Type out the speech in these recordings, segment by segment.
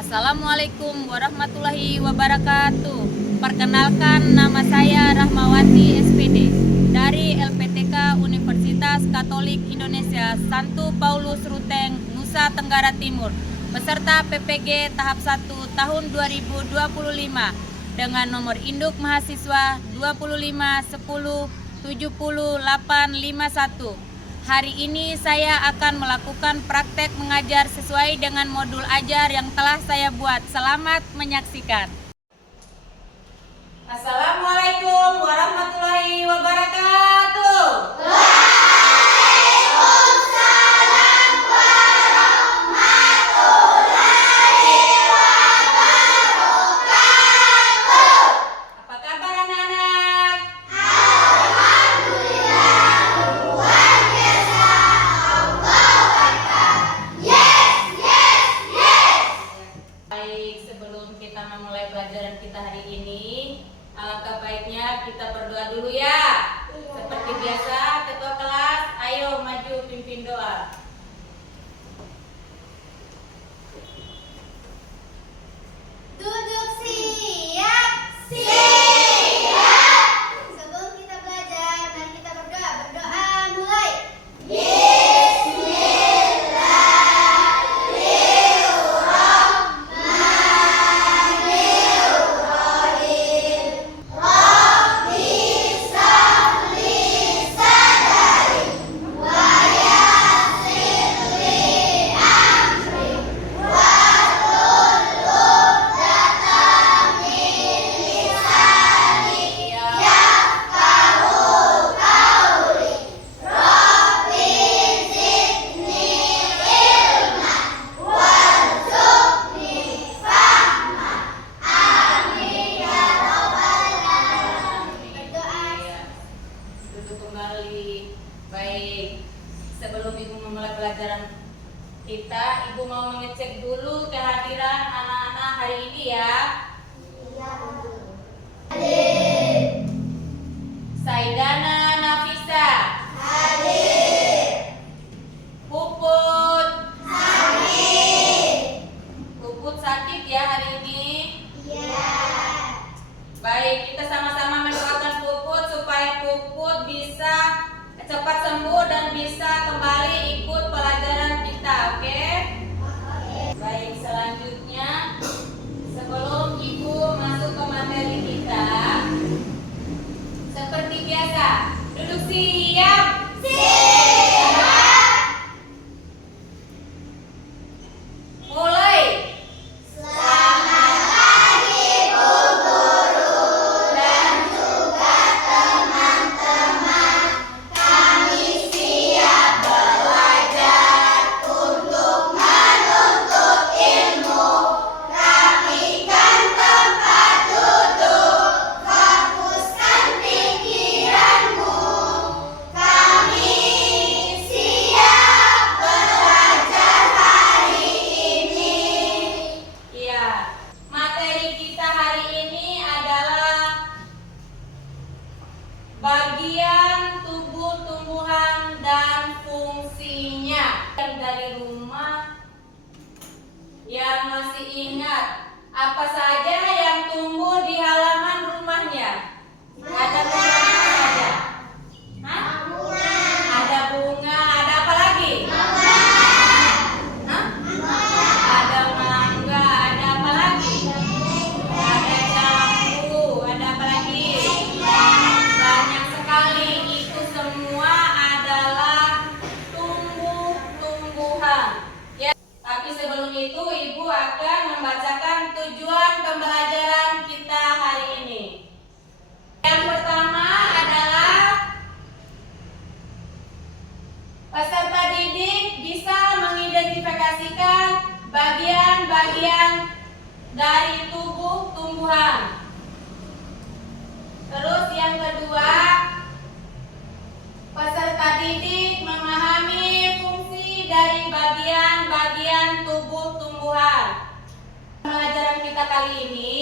Assalamualaikum warahmatullahi wabarakatuh. Perkenalkan, nama saya Rahmawati SPD dari LPTK Universitas Katolik Indonesia Santo Paulus Ruteng, Nusa Tenggara Timur, peserta PPG tahap 1 tahun 2025 dengan nomor induk mahasiswa 2510700851. Hari ini saya akan melakukan praktek mengajar sesuai dengan modul ajar yang telah saya buat. Selamat menyaksikan. Assalamualaikum warahmatullahi wabarakatuh. Waalaikumsalam warahmatullahi wabarakatuh. Apa kabar anak-anak? Alhamdulillah, luar biasa. Allahu Akbar. Yes, yes, yes. Baik, sebelum kita memulai pelajaran kita hari ini, alangkah baiknya kita berdoa dulu ya. Seperti biasa, ketua kelas, ayo maju pimpin doa. Duduk siap. Siap. Sebelum kita belajar, mari kita berdoa. Berdoa mulai. Bismillahirrahmanirrahim. Rabbi shrahli sadri wa yassir li amri wahlul 'uqdatam min lisani yafqahu qawli. Rabbi zidni ilman warzuqni fahma. Amin ya rabbal alamin. Berdoa. Duduk kembali. Baik, sebelum Ibu memulai pelajaran kita, Ibu mau mengecek dulu kehadiran anak-anak hari ini ya. Saidana Nafisa, Hadir. Puput. Hadir. Puput sakit ya hari ini. Iya. Baik, kita sama-sama mendoakan Puput supaya Puput bisa cepat sembuh dan bisa kembali ikut pelajaran kita, oke? Baik, selanjutnya sebelum Ibu masuk ke materi kita, seperti biasa, duduk siap. Siap. Mulai. Selamat pagi Bu Guru dan juga teman-teman. Kami siap belajar untuk menuntut ilmu. Rapikan tempat duduk, fokuskan pikiranmu. Kami siap belajar hari ini. Iya, materi kita hari ini adalah bagian tubuh tumbuhan dan fungsinya. Yang dari rumah yang masih ingat apa saja yang tumbuh di halaman rumahnya? Ada tumbuhan apa saja? Hah? Ada bunga, ada apa lagi? Hah? Ada mangga, ada apa lagi? Ada jambu, ada apa lagi? Banyak sekali, itu semua adalah tumbuh-tumbuhan. Ya, tapi sebelum itu Ibu akan membacakan tujuan pembelajaran kita hari ini. Yang pertama adalah peserta didik bisa mengidentifikasikan bagian-bagian dari tubuh tumbuhan. Terus yang kedua, peserta didik memahami fungsi dari bagian-bagian tubuh tumbuhan. Pelajaran kita kali ini,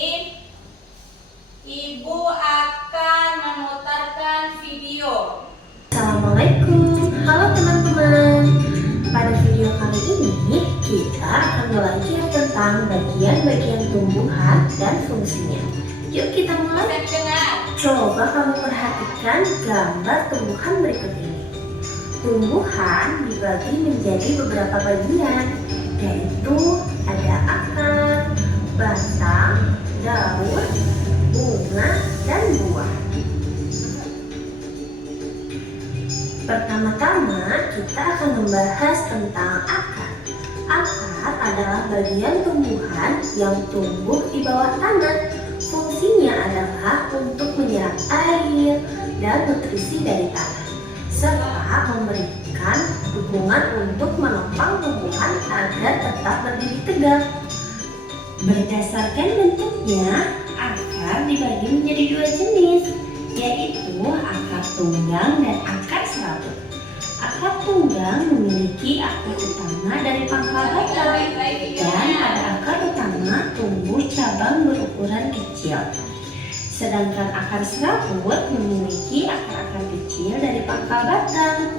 Ibu akan memutarkan video. Assalamualaikum, halo teman-teman. Pada video kali ini kita akan belajar tentang bagian-bagian tumbuhan dan fungsinya. Yuk kita mulai. Coba kamu perhatikan gambar tumbuhan berikut ini. Tumbuhan dibagi menjadi beberapa bagian, yaitu ada akar, batang, daun, bunga, dan buah. Pertama-tama kita akan membahas tentang akar. Akar adalah bagian tumbuhan yang tumbuh di bawah tanah. Fungsinya adalah untuk menyerap air dan nutrisi dari tanah, serta memberikan dukungan untuk menopang tumbuhan agar tetap berdiri tegak. Berdasarkan bentuknya, akar dibagi menjadi dua jenis, yaitu akar tunggang dan akar serabut. Akar tunggang memiliki akar utama dari pangkal batang, dan pada akar utama tumbuh cabang berukuran kecil. Sedangkan akar serabut memiliki akar-akar kecil dari pangkal batang.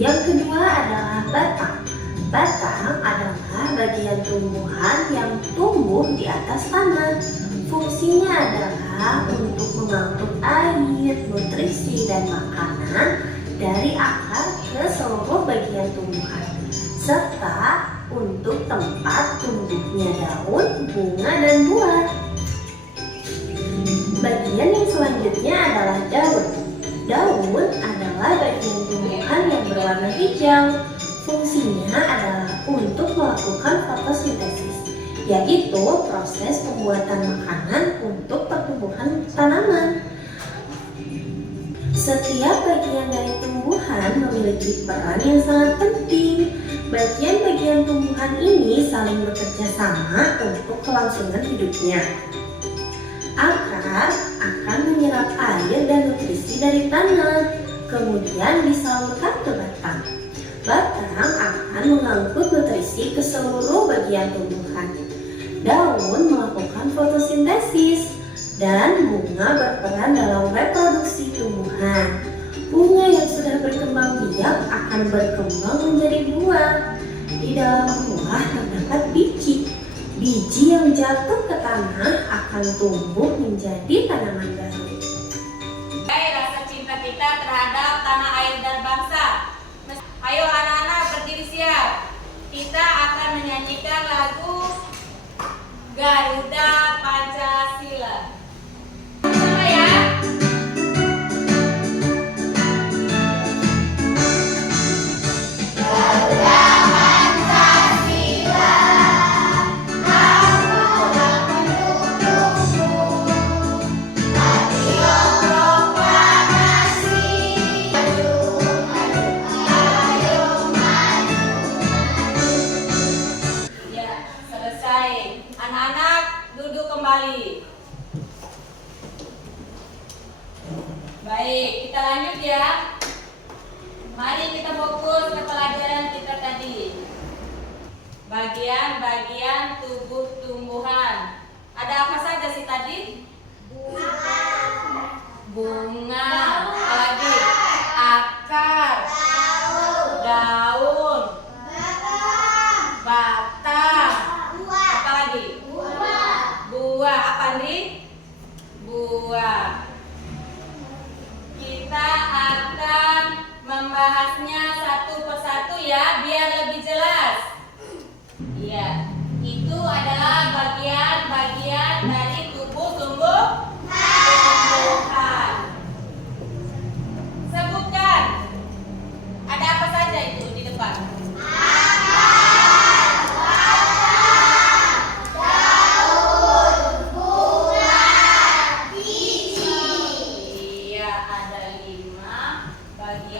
Yang kedua adalah batang. Batang adalah bagian tumbuhan yang tumbuh di atas tanah. Fungsinya adalah untuk mengangkut air, nutrisi, dan makanan dari akar ke seluruh bagian tumbuhan, serta untuk tempat tumbuhnya daun, bunga, dan buah. Bagian yang selanjutnya adalah daun. Daun adalah bagian tumbuhan yang berwarna hijau. Fungsinya adalah untuk melakukan fotosintesis, yaitu proses pembuatan makanan untuk pertumbuhan tanaman. Setiap bagian dari tumbuhan memiliki peran yang sangat penting. Bagian-bagian tumbuhan ini saling bekerja sama untuk kelangsungan hidupnya. Akar akan menyerap air dan nutrisi dari tanah, kemudian disalurkan ke batang. Batang akan mengangkut nutrisi ke seluruh bagian tumbuhan. Daun melakukan fotosintesis, dan bunga berperan dalam reproduksi tumbuhan. Bunga yang sudah berkembang biak akan berkembang menjadi buah. Di dalam buah terdapat biji. Biji yang jatuh ke tanah akan tumbuh menjadi tanaman baru. Rasa cinta kita terhadap tanah air dan bangsa. Ayo anak-anak berdiri siap. Kita akan menyanyikan lagu Garuda Pancasila. Sama ya. Anak-anak duduk kembali. Baik, kita lanjut ya. Mari kita fokus ke pelajaran kita tadi. Bagian-bagian tubuh tumbuhan. Ada apa saja sih tadi? Bunga, apalagi? Akar, daun, batang, apalagi? Buah, apa nih? Buah. Kita akan membahasnya satu persatu ya, biar lebih jelas. Iya, itu adalah bagian-bagian dari tubuh tumbuhan. Sebutkan, ada apa saja itu di depan?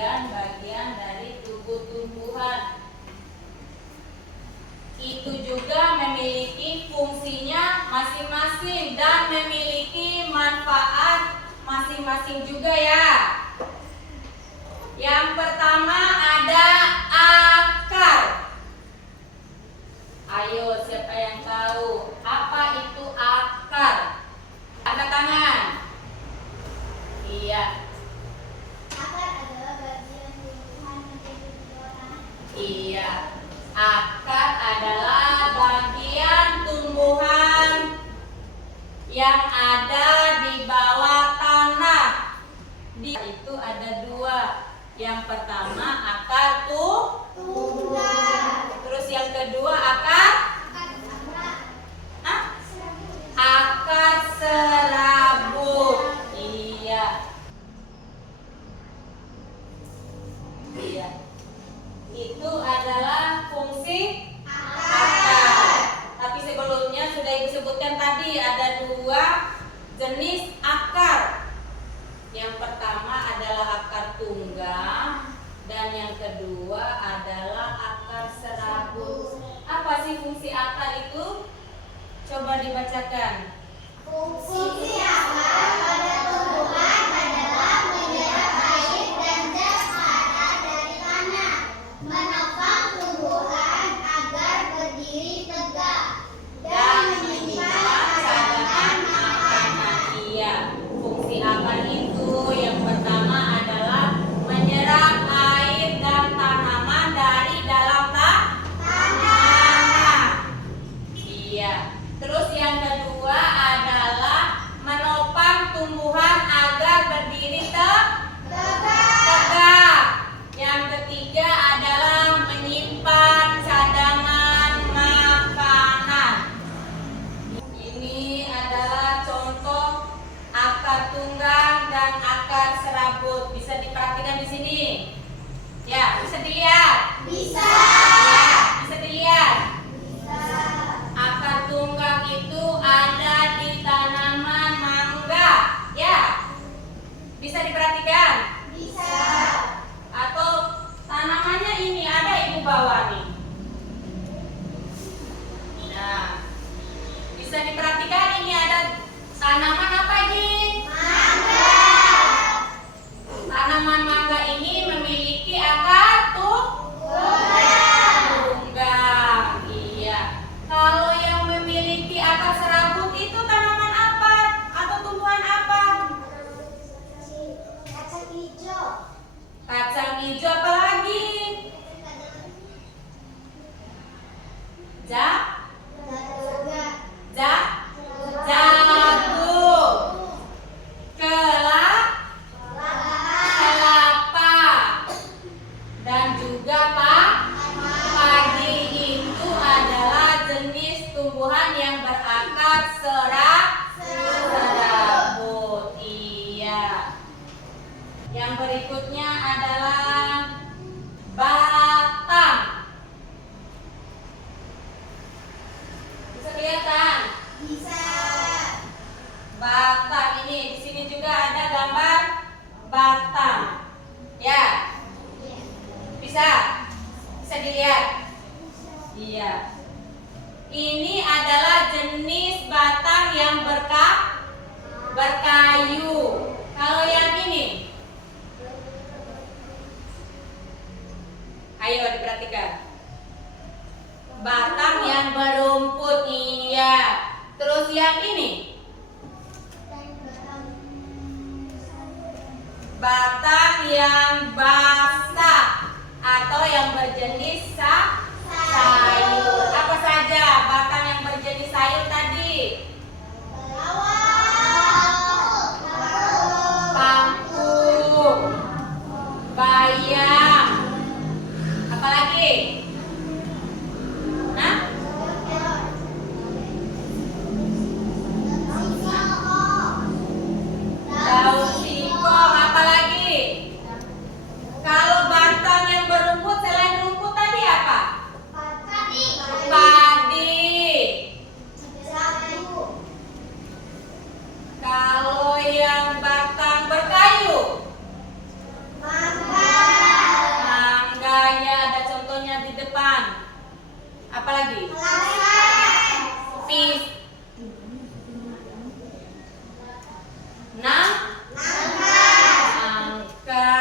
Bagian dari tubuh tumbuhan. Itu juga memiliki fungsinya masing-masing dan memiliki manfaat masing-masing juga ya. Yang pertama ada akar. Ayo, siapa yang tahu apa itu akar? Angkat tangan. Iya. Iya, akar yang ada di bawah tanah. Itu ada dua. Yang pertama akar tunggal. Terus yang kedua akar akar serabut. Iya. Itu adalah fungsi akar. Tapi sebelumnya sudah Ibu sebutkan tadi ada dua jenis akar. Yang pertama adalah akar tunggal dan yang kedua adalah akar serabut. Apa sih fungsi akar itu? Coba dibacakan. Fungsi akar pada tumbuhan adalah menyerap air dan zat hara dari tanah, menopang tumbuhan agar berdiri tegak, dan menyimpan cadangan makanan. Iya, fungsi akar itu yang pertama adalah menyerap air dan tanaman dari dalam tanah. Iya. Terus yang kedua adalah menopang tumbuhan agar berdiri tegak. Yang ketiga adalah menyimpan cadangan makanan. Ini adalah contoh akar tunggal dan akar serabut. Bisa diperhatikan di sini. Ya, bisa dilihat. Bisa. Ya, bisa dilihat. Bisa. Akar tunggal itu ada di tanaman mangga. Ya. Bisa diperhatikan? Bisa. Atau tanamannya ini ada Ibu bawa nih. Nah, bisa diperhatikan ini ada tanaman apa ini? Mangga. Tanaman mangga ini memiliki akar tunggal. Iya. Kalau yang memiliki akar serabut itu tanaman apa? Atau tumbuhan apa? Kacang hijau. Kacang hijau apa lagi? Jagung. Kelapa. Dan juga padi. Itu adalah jenis tumbuhan yang berakar serabut. Iya. Yang berikutnya adalah batang. Bisa kelihatan? Bisa. Batang ini di sini juga ada gambar batang. Ya, bisa? Bisa dilihat? Iya. Ini adalah jenis batang yang berkayu. Kalau yang ini, ayo diperhatikan. Batang yang berumput, iya. Terus yang ini, batang yang basah atau yang berjenis sayur. Apa saja batang yang berjenis sayur tadi? Kangkung, bayam, apa lagi? Hah? Daun singkong, apa lagi? Kalau batang yang berumput selain rumput tadi apa? Padi. Kalau yang batang berkayu, mangganya ada contohnya di depan. Apa lagi? Nangka,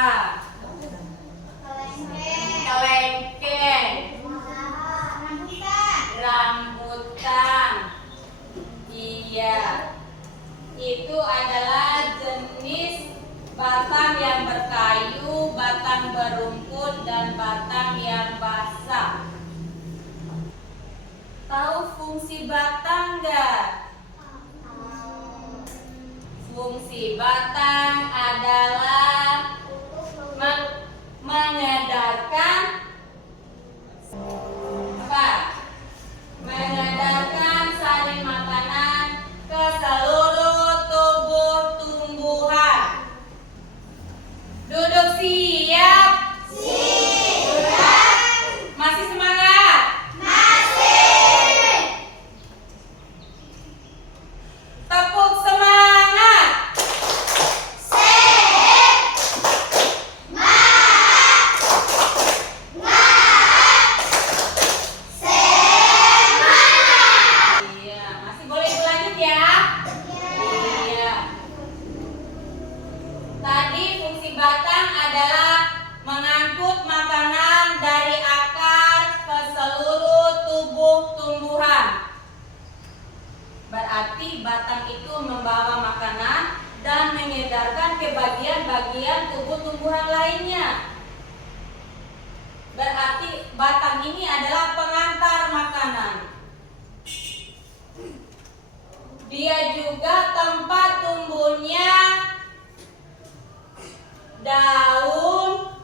kelengkeng, rambutan. Iya. Itu adalah jenis batang yang berkayu, batang berumput, dan batang yang basah. Tahu fungsi batang nggak? Fungsi batang adalah mengedarkan apa? Mengedarkan sari makanan ke seluruh tubuh tumbuhan. Duduk siap. Masih semangat? Tepuk semangat. Iya, masih boleh berlanjut ya? Iya. Tadi fungsi batang adalah mengangkut makanan dari akar ke seluruh tubuh tumbuhan. Berarti batang itu membawa makanan dan mengedarkan ke bagian-bagian tubuh tumbuhan lainnya. Berarti batang ini adalah pengantar makanan. Dia juga tempat tumbuhnya daun,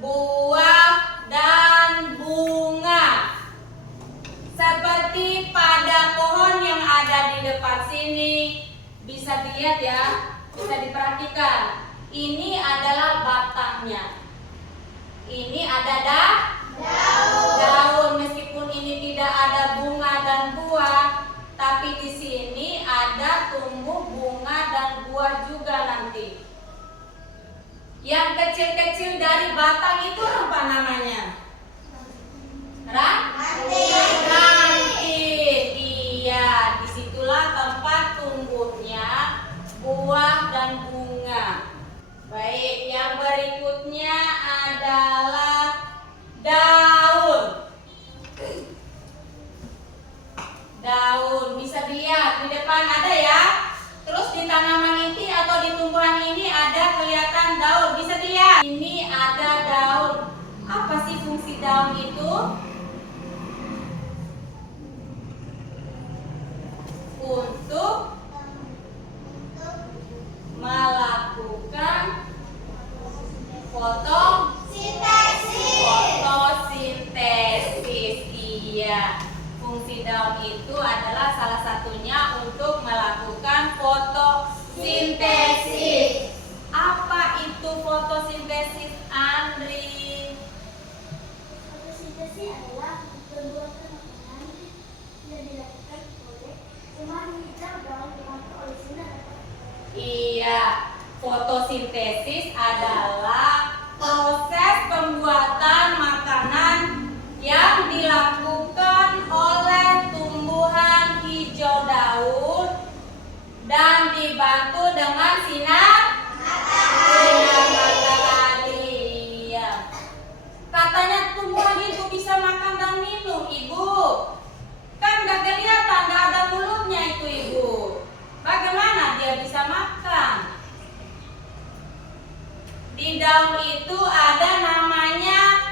buah, dan bunga. Seperti pada pohon yang ada di depan sini, bisa dilihat ya, bisa diperhatikan. Ini adalah batangnya. Ini ada daun. Meskipun ini tidak ada bunga dan buah, tapi di sini ada tumbuh bunga dan buah juga nanti. Yang kecil-kecil dari batang itu apa namanya? Ranting. Iya, disitulah tempat tumbuhnya buah dan bunga. Baik, yang berikutnya adalah daun. Daun bisa dilihat di depan ada ya. Terus di tanaman ini atau di tumbuhan ini ada kelihatan daun, bisa dilihat. Ini ada daun. Apa sih fungsi daun itu? Untuk melakukan fotosintesis. Iya. Fungsi daun itu adalah salah satunya untuk melakukan fotosintesis. Apa itu fotosintesis, Andri? Fotosintesis adalah pembuatan makanan yang dilakukan oleh tumbuhan hijau daun dibantu oleh sinar. Iya, fotosintesis adalah proses pembuatan makanan yang dilakukan oleh tumbuhan hijau daun dan dibantu dengan sinar matahari. Iya. Katanya tumbuhan itu bisa makan dan minum, Ibu. Kan gak kelihatan, gak ada mulutnya itu, Ibu. Bagaimana dia bisa makan? Di daun itu ada namanya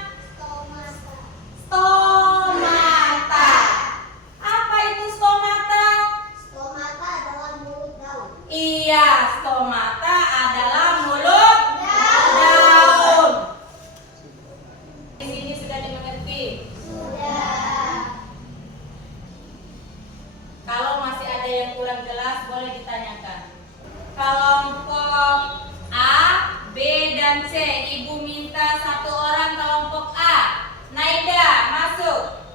stomata. Apa itu stomata? Stomata adalah mulut daun. Iya, stomata adalah mulut daun. Di sini sudah dimengerti? Sudah. Kalau masih ada yang kurang jelas boleh ditanyakan. Kelompok A, B, dan C. Ibu minta satu orang kelompok A. Naida, masuk.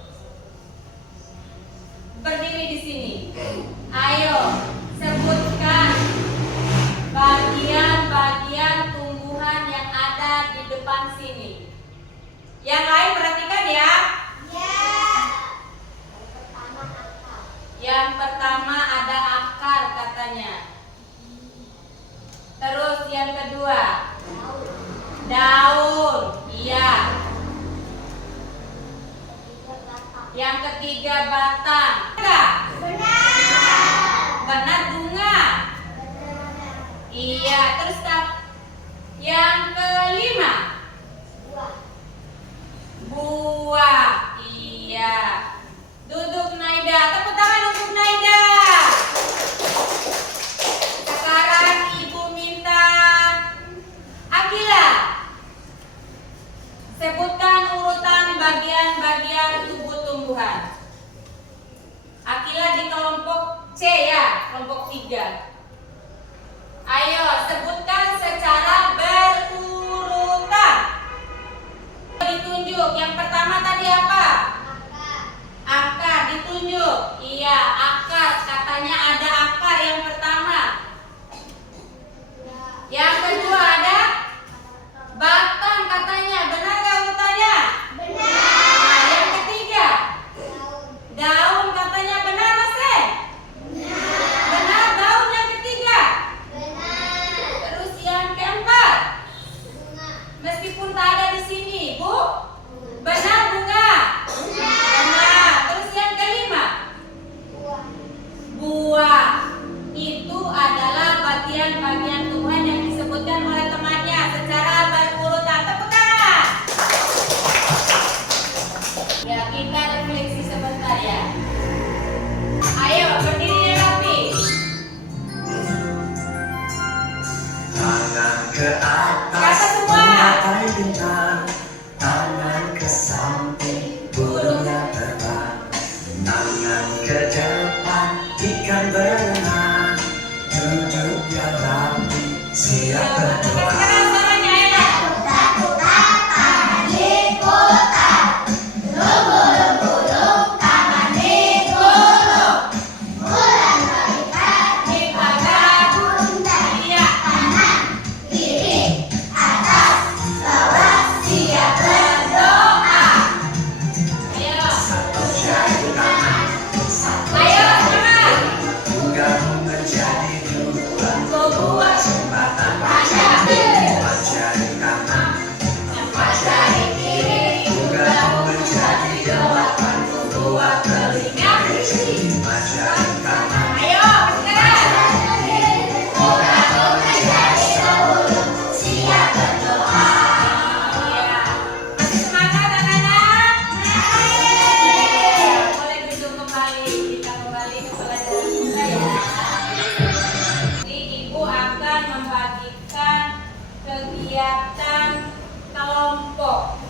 Berdiri di sini. Ayo, sebutkan bagian-bagian tumbuhan yang ada di depan sini. Yang lain perhatikan ya. Yang pertama ada akar katanya. Terus yang kedua daun. Iya. Yang ketiga batang. Benar bunga. Iya, terus yang kelima buah. Iya. Duduk Naida. Tepuk tangan untuk Naida. Sekarang C ya, kelompok 3. Ayo sebutkan secara berurutan. Ditunjuk. Yang pertama tadi apa? Akar. Ditunjuk. Iya, akar. Katanya ada akar yang pertama. Yang kedua ada batang katanya. Benar nggak urutannya? Nah, yang ketiga daun katanya. Benar Mas? Benar, daun yang ketiga. Terus yang keempat, meskipun tak ada di sini, Bu. Benar bunga. Benar. Terus yang kelima, buah. Itu adalah bagian-bagian tumbuhan yang disebutkan oleh temannya secara berurutan. Tepuk tangan. Ya, kita refleksi sebentar ya. Ayo berdiri rapi. Tangan ke atas, Kata semua. menggapai bintang. Tangan ke samping, burungnya terbang. Tangan ke depan, ikan berenang. Duduk yang rapi, siap berdoa. Sekarang suaranya enak. Di pagar. Iya. Ayo. Ayo semangat. Gabung menjadi dua, Buat jembatan ada. menjadi kanan. Dari kiri. Gabung menjadi delapan, dua telinga menjadi kanan. Ayo sekarang. Iya. Masih semangat anak-anak? Boleh duduk kembali. Kita kembali ke pelajaran kita ya. Jadi Ibu akan membagikan kegiatan kelompok.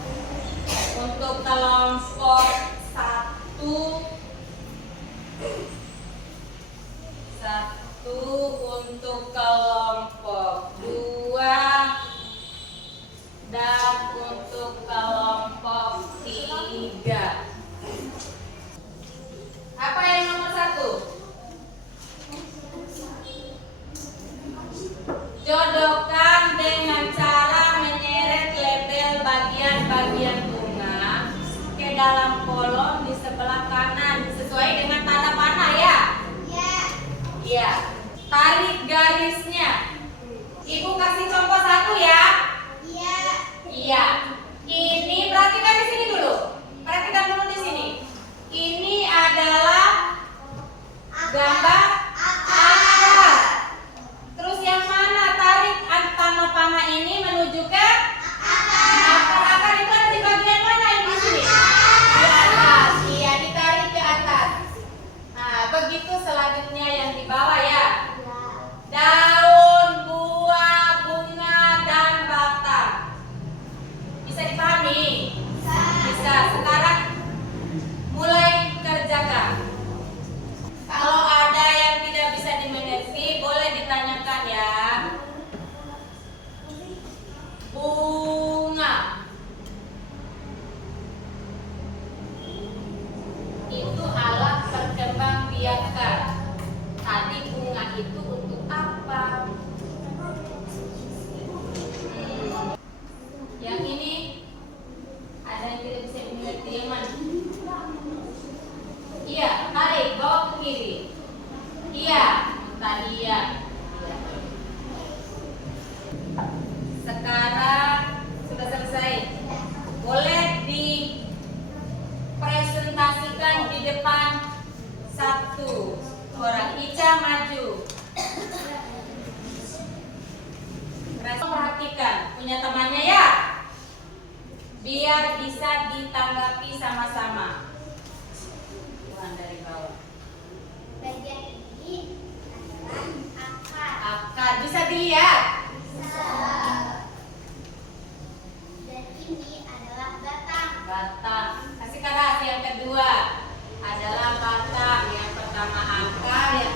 Untuk kelompok 1 untuk kelompok 2 dan untuk kelompok 3. Apa yang nomor 1? Jodohkan dengan cara menyeret label bagian-bagian bunga ke dalam kolom di sebelah kanan sesuai dengan tanda panah ya. Iya. Tarik garisnya. Ibu kasih contoh 1 ya. Iya. Ini perhatikan di sini dulu. Perhatikan dulu di sini. Ini adalah gambar akar. Terus yang mana? Tarik tanda panah ini menuju ke akar-akar. Itu ada di bagian mana yang di sini? Di atas. Iya, ditarik ke atas. Nah, begitu selanjutnya yang di bawah ya. Daun, buah, bunga, dan batang. Bisa dipahami? Bisa. Sekarang mulai kerjakan. Kalau ada yang tidak bisa dimengerti, boleh ditanyakan ya. Bunga itu alat perkembangbiakan. Tadi bunga itu untuk apa? Yang ini ada yang tidak bisa dimengerti yang mana? Iya, tarik bawa ke kiri. Iya, tadi ya. Iya. Sekarang sudah selesai. Boleh dipresentasikan di depan 1 orang. Ica maju. Perhatikan, punya temannya ya. Biar bisa ditanggapi sama-sama. Bukan dari bawah. Bagian ini adalah akar. Akar bisa dilihat. Dan ini adalah batang. Batang. Kasih keras. Yang kedua adalah batang. Yang pertama akar, yang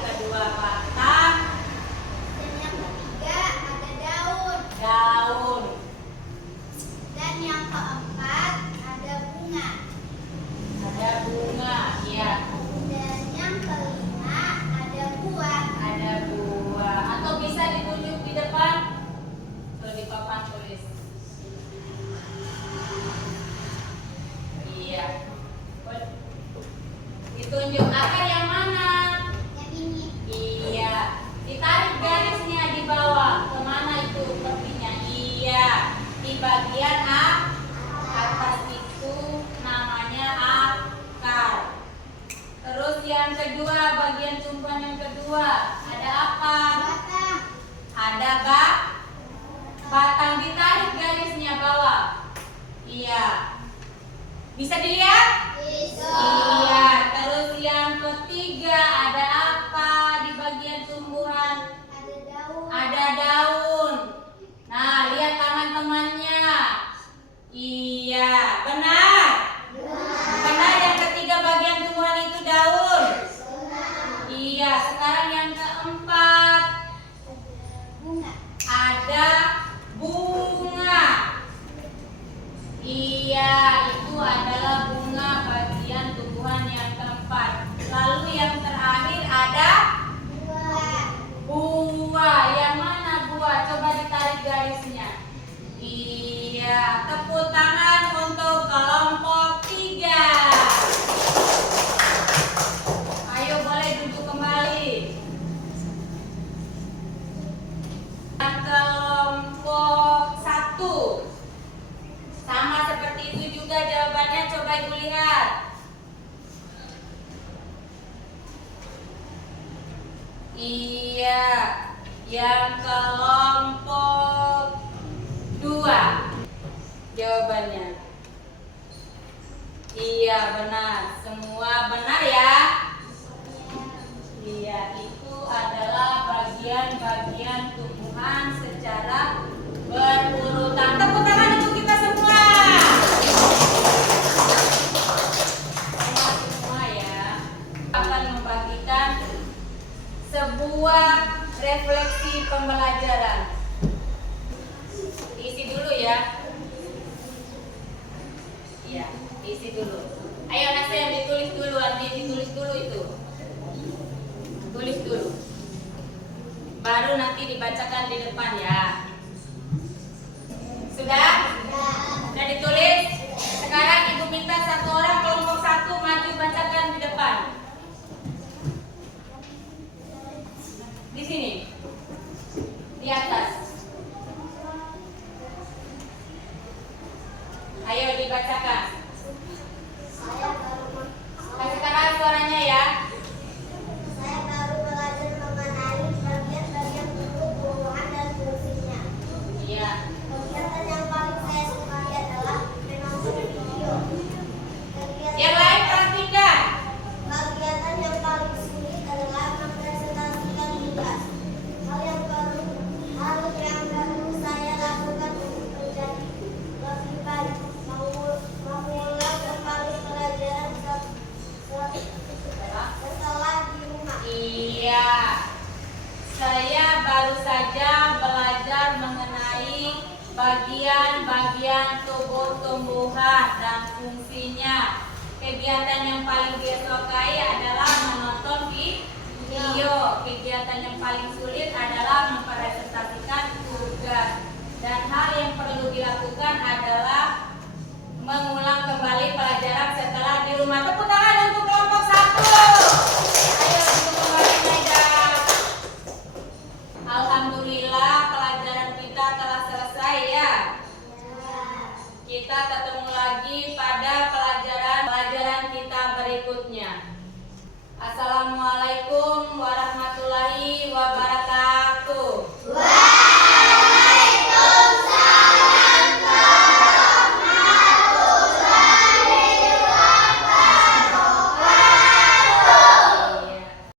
Tunjuk akar yang mana? Yang ini. Iya. Ditarik garisnya di bawah. Kemana itu perginya? Iya. Di bagian atas itu namanya akar. Terus yang kedua, bagian tumbuhan yang kedua. Ada apa? Batang. Ada batang, ditarik garisnya bawah. Iya. Bisa dilihat? Bisa. Iya. Terus yang ketiga, ada apa di bagian tumbuhan? Ada daun. Ada daun. Nah, lihat tangan temannya. Iya, benar. Benar, yang ketiga bagian tumbuhan itu daun. Iya, sekarang yang keempat. Bunga. Ada bunga. Iya, itu adalah bunga bagian tumbuhan yang keempat. Lalu yang terakhir ada Buah. buah. Yang mana buah? Coba ditarik garisnya. Iya, tepuk tangan untuk kelompok 3. Ayo boleh duduk kembali. Yang kelompok 1. Sama seperti itu juga jawabannya, coba ibu lihat. Iya, yang kelompok 2 jawabannya. Iya, benar. Semua benar ya. Iya, itu adalah bagian-bagian tumbuhan secara berurutan. Tepuk tangan untuk kita semua. Semua ya. Akan membagikan sebuah refleksi pembelajaran. Isi dulu ya. Iya, isi dulu. Ayo anak saya ditulis dulu, ditulis dulu itu. Tulis dulu. Baru nanti dibacakan di depan ya. Sudah? Sudah ditulis? Sekarang ibu minta satu orang kelompok 1 maju bacakan di depan. Di sini. Di atas. Ayo dibacakan. Saya baru Kasih keras suaranya ya. Saya baru belajar mengenai bagian-bagian tubuh tumbuhan dan fungsinya. Iya. Kegiatan yang paling saya sukai adalah menonton video. Yang lain perhatikan. Kegiatan yang paling sulit adalah mempresentasikan tugas. Hal yang baru saya lakukan untuk menjadi lebih baik, mengulang kembali pelajaran setelah di rumah. Iya. Saya baru saja belajar mengenai bagian-bagian tubuh tumbuhan dan fungsinya. Kegiatan yang paling dia sukai adalah menonton video. Kegiatan yang paling sulit adalah mempresentasikan tugas. Dan hal yang perlu dilakukan adalah mengulang kembali pelajaran setelah di rumah. Tepuk tangan.